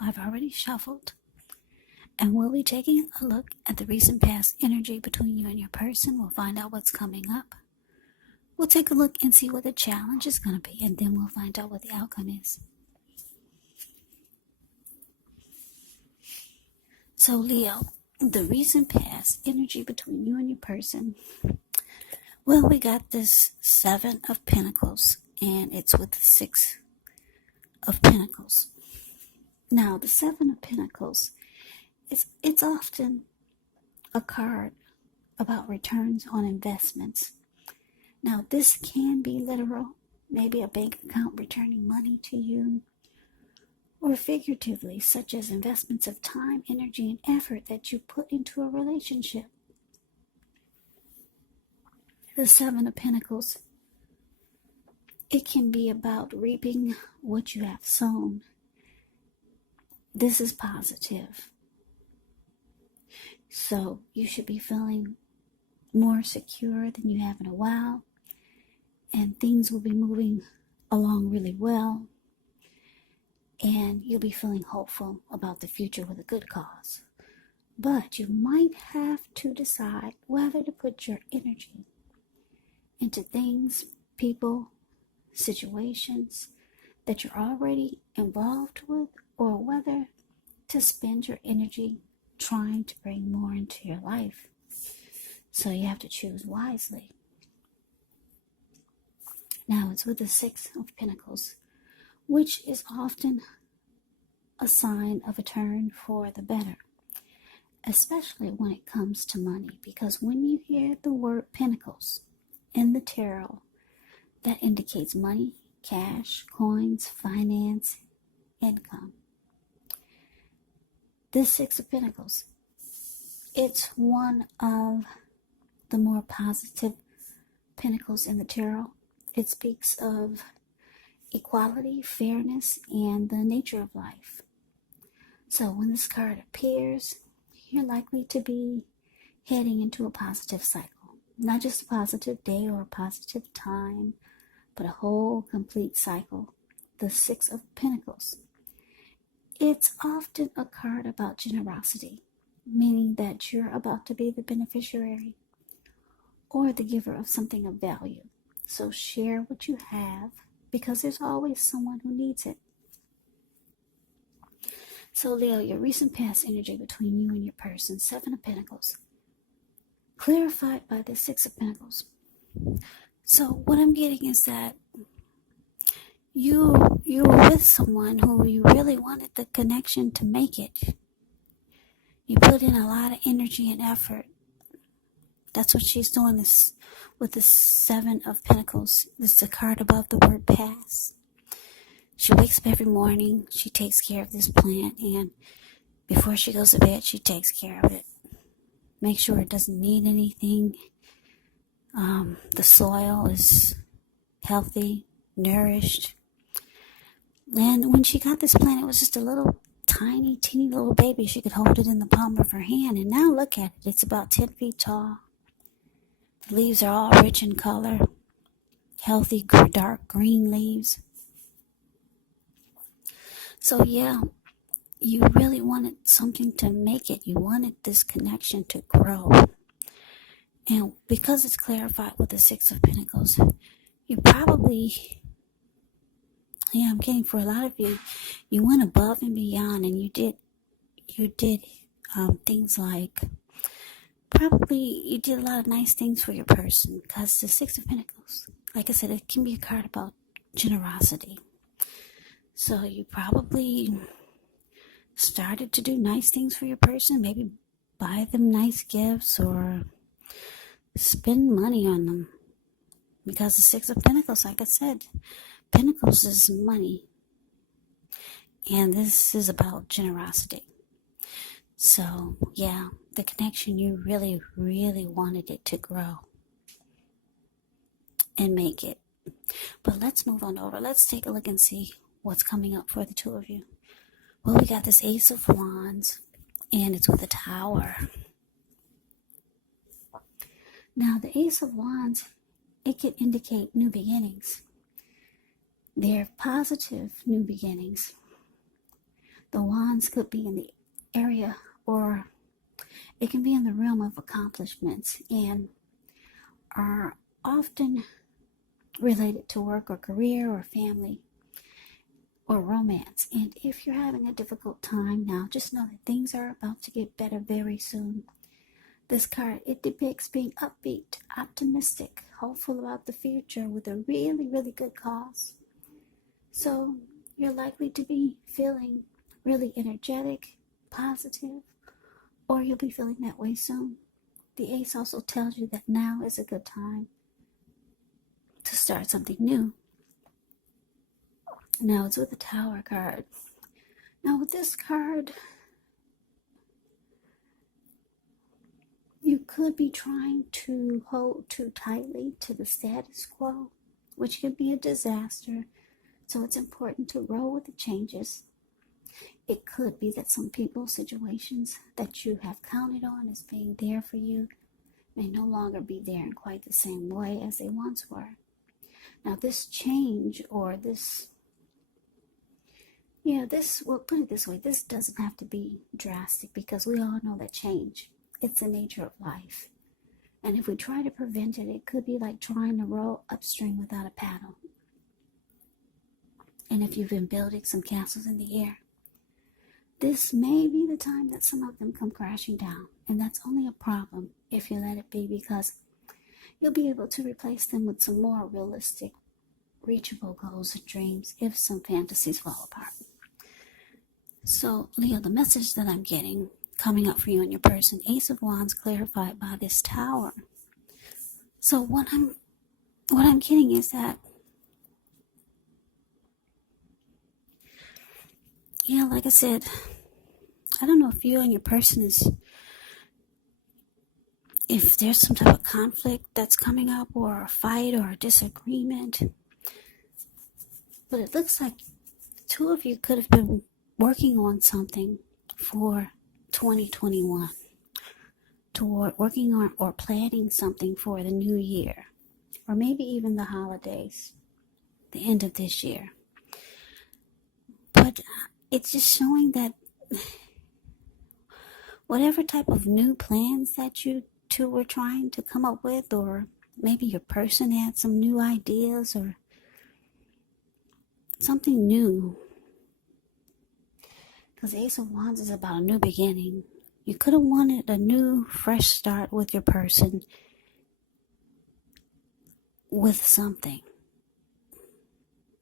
I've already shuffled, and we'll be taking a look at the recent past energy between you and your person. We'll find out what's coming up. We'll take a look and see what the challenge is going to be, and then we'll find out what the outcome is. So, Leo, the recent past energy between you and your person. Well, we got this 7 of Pentacles, and it's with the 6 of Pentacles. Now, the 7 of Pentacles, it's often a card about returns on investments. Now, this can be literal, maybe a bank account returning money to you, or figuratively, such as investments of time, energy, and effort that you put into a relationship. The 7 of Pentacles, it can be about reaping what you have sown. This is positive. So you should be feeling more secure than you have in a while, and things will be moving along really well, and you'll be feeling hopeful about the future with a good cause. But you might have to decide whether to put your energy into things, people, situations that you're already involved with, or whether to spend your energy trying to bring more into your life. So you have to choose wisely. Now it's with the 6 of Pentacles, which is often a sign of a turn for the better, especially when it comes to money, because when you hear the word Pentacles in the tarot, that indicates money, cash, coins, finance, income. This 6 of Pentacles, it's one of the more positive pentacles in the tarot. It speaks of equality, fairness, and the nature of life. So when this card appears, you're likely to be heading into a positive cycle. Not just a positive day or a positive time, but a whole complete cycle. The 6 of Pentacles. It's often a card about generosity, meaning that you're about to be the beneficiary or the giver of something of value. So share what you have, because there's always someone who needs it. So Leo, your recent past energy between you and your person, 7 of Pentacles, clarified by the 6 of Pentacles. So what I'm getting is that you were with someone who you really wanted the connection to make it. You put in a lot of energy and effort. That's what she's doing this with the 7 of Pentacles. This is a card above the word pass. She wakes up every morning. She takes care of this plant, and before she goes to bed, she takes care of it. Make sure it doesn't need anything. The soil is healthy, nourished. And when she got this plant, it was just a little tiny, teeny little baby. She could hold it in the palm of her hand. And now look at it. It's about 10 feet tall. The leaves are all rich in color. Healthy, dark green leaves. So yeah, you really wanted something to make it. You wanted this connection to grow. And because it's clarified with the 6 of Pentacles, you probably, I'm getting for a lot of you, you went above and beyond, and you did things like, probably you did a lot of nice things for your person, because the 6 of Pentacles, like I said, it can be a card about generosity. So you probably started to do nice things for your person, maybe buy them nice gifts or spend money on them, because the 6 of Pentacles, like I said, Pentacles is money, and this is about generosity. So yeah, the connection, you really, really wanted it to grow and make it. But let's move on over. Let's take a look and see what's coming up for the two of you. Well, we got this Ace of Wands, and it's with a Tower. Now, the Ace of Wands, it can indicate new beginnings. They're positive new beginnings. The wands could be in the area, or it can be in the realm of accomplishments, and are often related to work or career or family or romance. And if you're having a difficult time now, just know that things are about to get better very soon. This card, it depicts being upbeat, optimistic, hopeful about the future with a really, really good cause. So you're likely to be feeling really energetic, positive, or you'll be feeling that way soon. The ace also tells you that now is a good time to start something new. Now it's with the Tower card. Now with this card, you could be trying to hold too tightly to the status quo, which could be a disaster. So it's important to roll with the changes. It could be that some people's situations that you have counted on as being there for you may no longer be there in quite the same way as they once were. Now this change, or we'll put it this way, this doesn't have to be drastic, because we all know that change, it's the nature of life. And if we try to prevent it, it could be like trying to row upstream without a paddle. And if you've been building some castles in the air, this may be the time that some of them come crashing down. And that's only a problem if you let it be, because you'll be able to replace them with some more realistic, reachable goals and dreams if some fantasies fall apart. So, Leo, the message that I'm getting coming up for you and your person, Ace of Wands clarified by this Tower. So what I'm getting is that, like I said, I don't know if you and your person if there's some type of conflict that's coming up, or a fight or a disagreement. But it looks like the two of you could have been working on something for 2021, toward working on or planning something for the new year, or maybe even the holidays, the end of this year. But it's just showing that whatever type of new plans that you two were trying to come up with, or maybe your person had some new ideas or something new, because Ace of Wands is about a new beginning. You could have wanted a new, fresh start with your person, with something.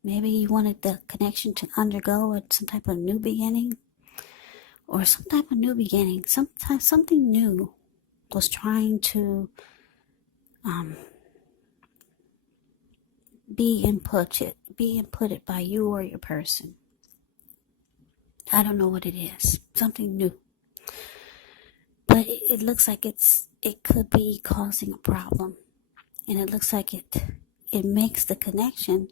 Maybe you wanted the connection to undergo some type of new beginning, or some type of new beginning. Something new was trying to be inputted by you or your person. I don't know what it is. Something new. But it looks like it could be causing a problem. And it looks like it makes the connection,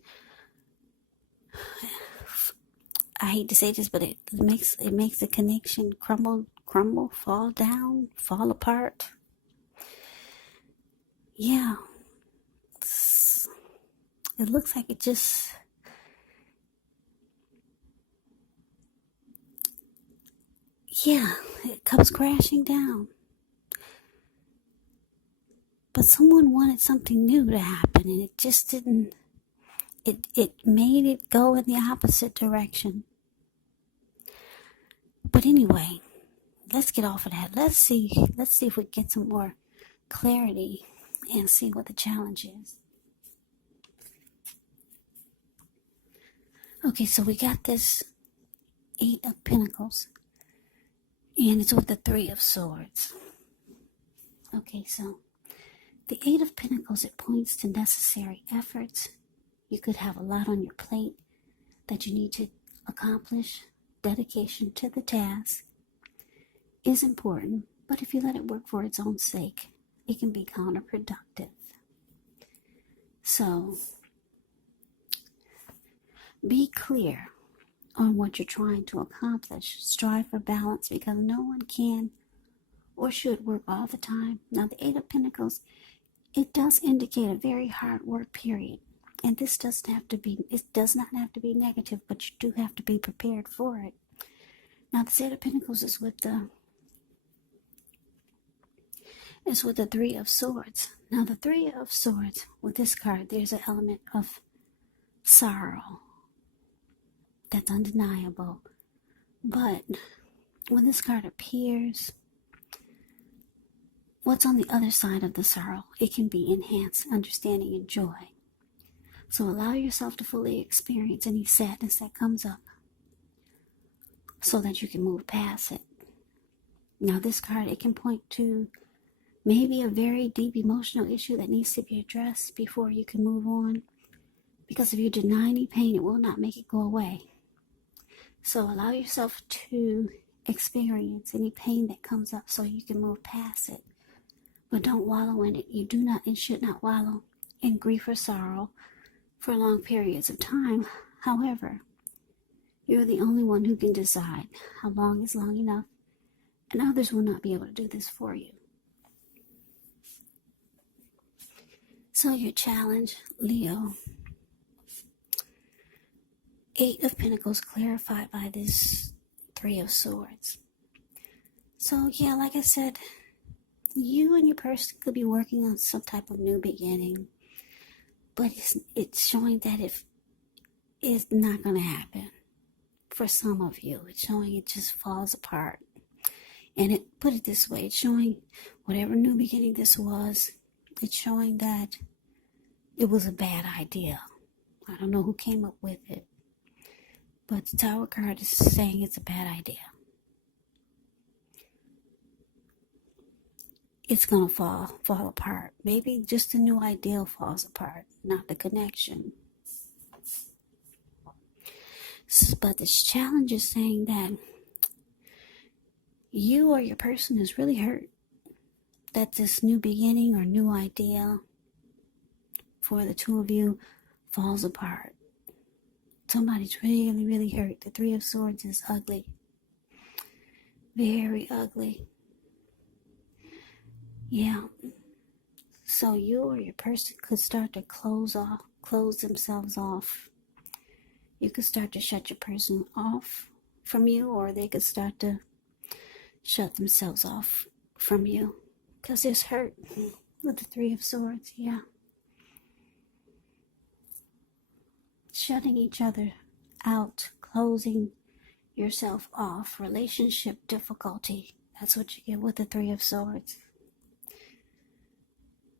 I hate to say this, but it makes the connection crumble, fall down, fall apart. Yeah. It looks like it just, it comes crashing down. But someone wanted something new to happen, and it just didn't. It made it go in the opposite direction. But anyway, let's get off of that. Let's see if we can get some more clarity and see what the challenge is. Okay, so we got this 8 of Pentacles, and it's with the 3 of Swords. Okay, so the 8 of Pentacles, it points to necessary efforts. You could have a lot on your plate that you need to accomplish. Dedication to the task is important, but if you let it work for its own sake, it can be counterproductive. So, be clear on what you're trying to accomplish. Strive for balance, because no one can or should work all the time. Now, the 8 of Pentacles, it does indicate a very hard work period. And this does not have to be negative, but you do have to be prepared for it. Now the Eight of Pentacles is with the Three of Swords. Now the Three of Swords, with this card, there's an element of sorrow that's undeniable. But when this card appears, what's on the other side of the sorrow? It can be enhanced understanding and joy. So allow yourself to fully experience any sadness that comes up so that you can move past it. Now this card, it can point to maybe a very deep emotional issue that needs to be addressed before you can move on. Because if you deny any pain, it will not make it go away. So allow yourself to experience any pain that comes up so you can move past it. But don't wallow in it. You do not and should not wallow in grief or sorrow for long periods of time. However, you're the only one who can decide how long is long enough, and others will not be able to do this for you. So your challenge, Leo. Eight of Pentacles clarified by this Three of Swords. So yeah, like I said, you and your person could be working on some type of new beginning, but it's showing that if it's not going to happen for some of you. It's showing it just falls apart. And put it this way, it's showing whatever new beginning this was, it's showing that it was a bad idea. I don't know who came up with it, but the Tower card is saying it's a bad idea. It's going to fall apart. Maybe just the new ideal falls apart, not the connection. But this challenge is saying that you or your person is really hurt that this new beginning or new idea for the two of you falls apart. Somebody's really, really hurt. The Three of Swords is ugly. Very ugly. Yeah. So you or your person could start to close themselves off. You could start to shut your person off from you, or they could start to shut themselves off from you. Because there's hurt with the Three of Swords, yeah. Shutting each other out, closing yourself off, relationship difficulty. That's what you get with the Three of Swords.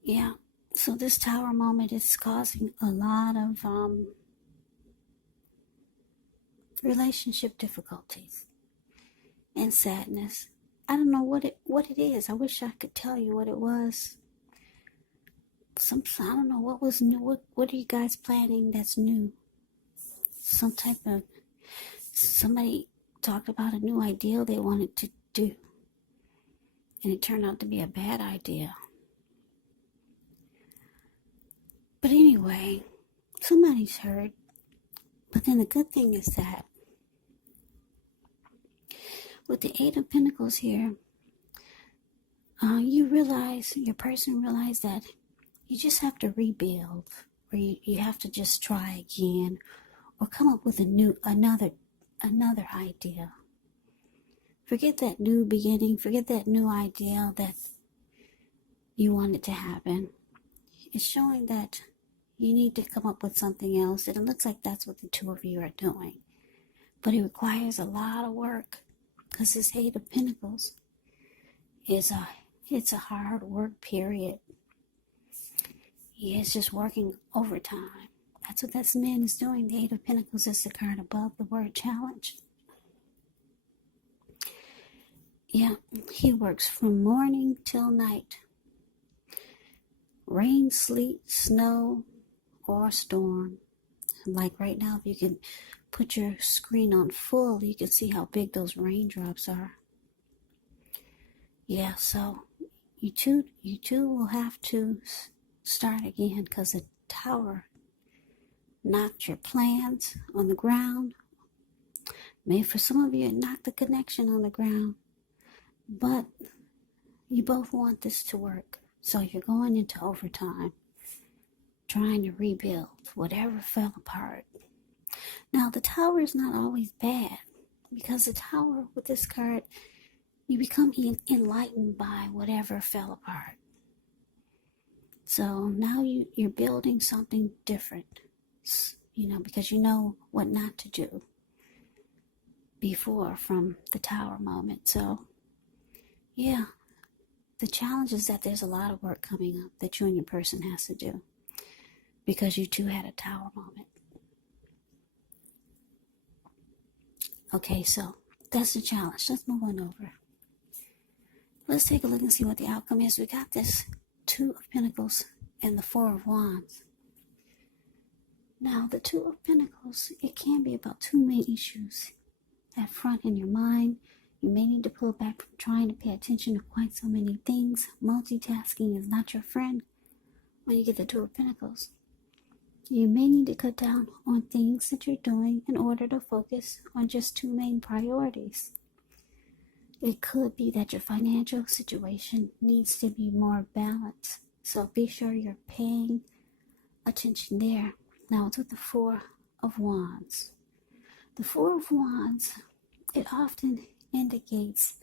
Yeah, so this Tower moment is causing a lot of relationship difficulties and sadness. I don't know what it is. I wish I could tell you what it was. I don't know what was new. What are you guys planning that's new? Somebody talked about a new ideal they wanted to do, and it turned out to be a bad idea. But anyway, somebody's hurt. But then the good thing is that with the Eight of Pentacles here, your person realized that you just have to rebuild, or you have to just try again, or come up with another idea. Forget that new beginning, forget that new idea that you wanted to happen. It's showing that you need to come up with something else, and it looks like that's what the two of you are doing. But it requires a lot of work, because this Eight of Pentacles it's a hard work period. Yeah, it's just working overtime. That's what this man is doing. The Eight of Pentacles is the card above the word challenge. Yeah, he works from morning till night. Rain, sleet, snow, or storm. Like right now, if you can put your screen on full, you can see how big those raindrops are. Yeah, so you two will have to start again, because the Tower knocked your plans on the ground. Maybe for some of you, it knocked the connection on the ground. But you both want this to work. So you're going into overtime, trying to rebuild whatever fell apart. Now, the Tower is not always bad, Because the Tower, with this card, you become enlightened by whatever fell apart. So now you're building something different, because you know what not to do before from the Tower moment. So, yeah, the challenge is that there's a lot of work coming up that you and your person has to do because you two had a Tower moment. Okay, so that's the challenge. Let's move on over. Let's take a look and see what the outcome is. We got this Two of Pentacles and the Four of Wands. Now, the Two of Pentacles, it can be about two main issues at front in your mind. You may need to pull back from trying to pay attention to quite so many things. Multitasking is not your friend when you get the Two of Pentacles. You may need to cut down on things that you're doing in order to focus on just two main priorities. It could be that your financial situation needs to be more balanced. So be sure you're paying attention there. Now it's with the Four of Wands. The Four of Wands, it often indicates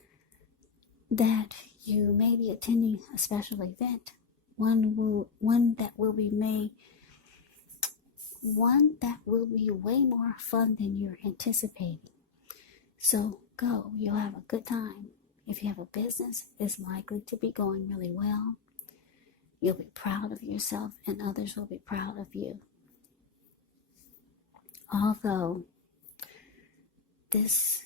that you may be attending a special event. One that will be way more fun than you're anticipating. So go, you'll have a good time. If you have a business, it's likely to be going really well. You'll be proud of yourself and others will be proud of you. Although this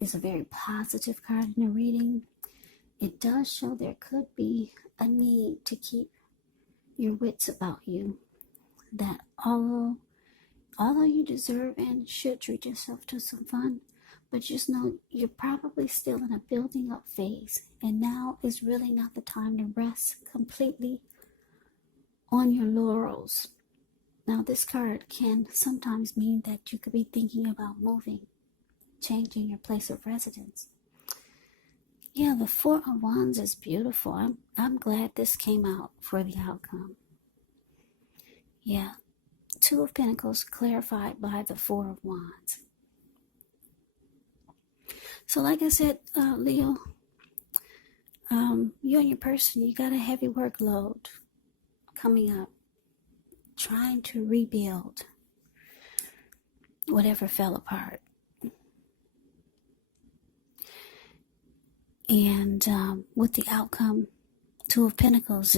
is a very positive card in the reading, it does show there could be a need to keep your wits about you. That although you deserve and should treat yourself to some fun, but just know you're probably still in a building up phase, and now is really not the time to rest completely on your laurels. Now, this card can sometimes mean that you could be thinking about moving, changing your place of residence. Yeah, the Four of Wands is beautiful. I'm glad this came out for the outcome. Yeah, Two of Pentacles clarified by the Four of Wands. So like I said, Leo, you and your person, you got a heavy workload coming up, trying to rebuild whatever fell apart. And with the outcome, Two of Pentacles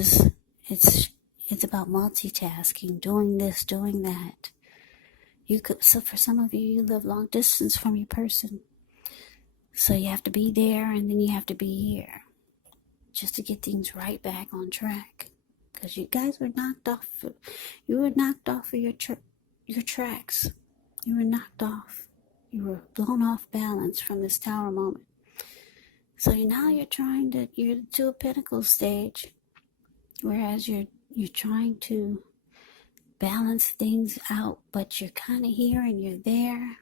it's about multitasking, doing this, doing that. So for some of you, you live long distance from your person. So you have to be there and then you have to be here just to get things right back on track. Because you guys were knocked off. You were knocked off of your tracks. You were knocked off. You were blown off balance from this Tower moment. So now you're the Two of Pentacles stage, whereas you're trying to balance things out, but you're kind of here and you're there.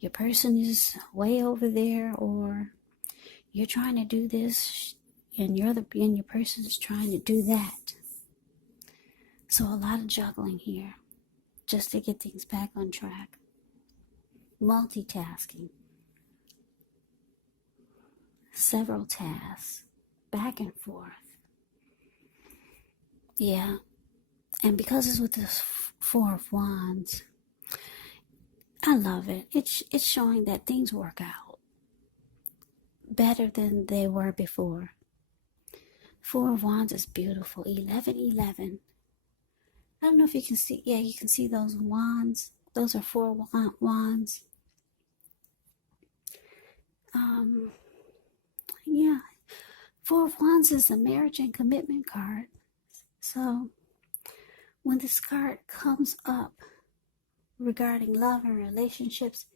Your person is way over there, or you're trying to do this and your person is trying to do that. So a lot of juggling here just to get things back on track. Multitasking. Several tasks. Back and forth. Yeah. And because it's with this Four of Wands, I love it. It's showing that things work out better than they were before. Four of Wands is beautiful. 1111. I don't know if you can see. Yeah, you can see those wands. Those are four wands. Yeah. Four of Wands is a marriage and commitment card. So when this card comes up regarding love and relationships,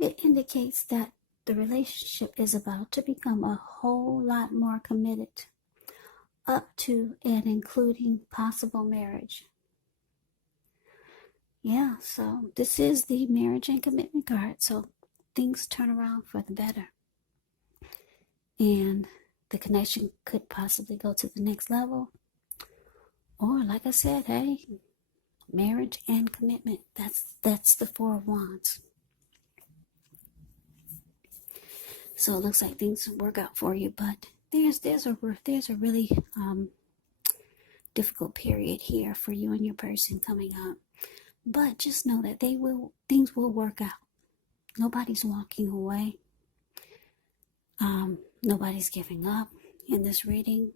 it indicates that the relationship is about to become a whole lot more committed, up to and including possible marriage. Yeah, so this is the marriage and commitment card. So things turn around for the better. And the connection could possibly go to the next level. Or like I said, hey, marriage and commitment. That's the Four of Wands. So it looks like things will work out for you, but there's a really difficult period here for you and your person coming up. But just know that things will work out. Nobody's walking away. Nobody's giving up in this reading.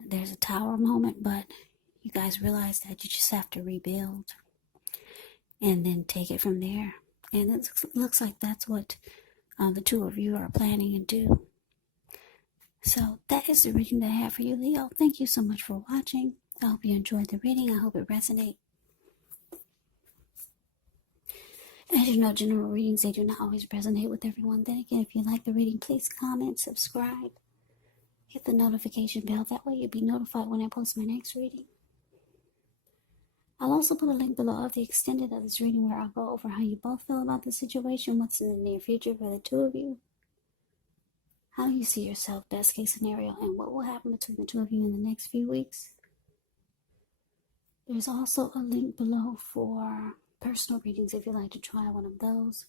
There's a tower moment, but you guys realize that you just have to rebuild and then take it from there. And it looks like that's what the two of you are planning to do. So that is the reading that I have for you, Leo. Thank you so much for watching. I hope you enjoyed the reading. I hope it resonates. As you know, general readings, they do not always resonate with everyone. Then again, if you like the reading, please comment, subscribe, hit the notification bell. That way you'll be notified when I post my next reading. I'll also put a link below of the extended of this reading where I'll go over how you both feel about the situation, what's in the near future for the two of you, how you see yourself, best case scenario, and what will happen between the two of you in the next few weeks. There's also a link below for personal readings if you'd like to try one of those.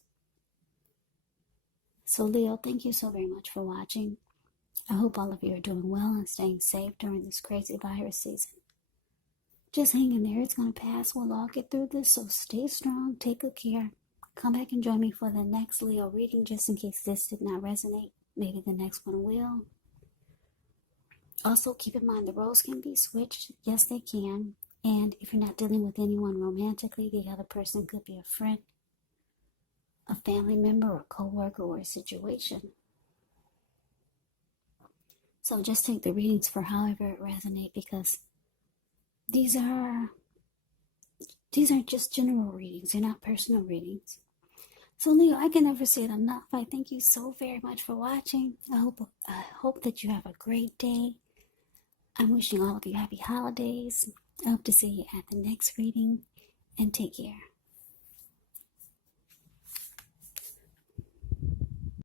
So Leo, thank you so very much for watching. I hope all of you are doing well and staying safe during this crazy virus season. Just hang in there. It's going to pass. We'll all get through this. So stay strong. Take good care. Come back and join me for the next Leo reading just in case this did not resonate. Maybe the next one will. Also, keep in mind the roles can be switched. Yes, they can. And if you're not dealing with anyone romantically, the other person could be a friend, a family member, or a co-worker, or a situation. So just take the readings for however it resonates, because these are just general readings. They're not personal readings. So Leo, I can never say it enough. I thank you so very much for watching. I hope that you have a great day. I'm wishing all of you happy holidays. I hope to see you at the next reading, and take care.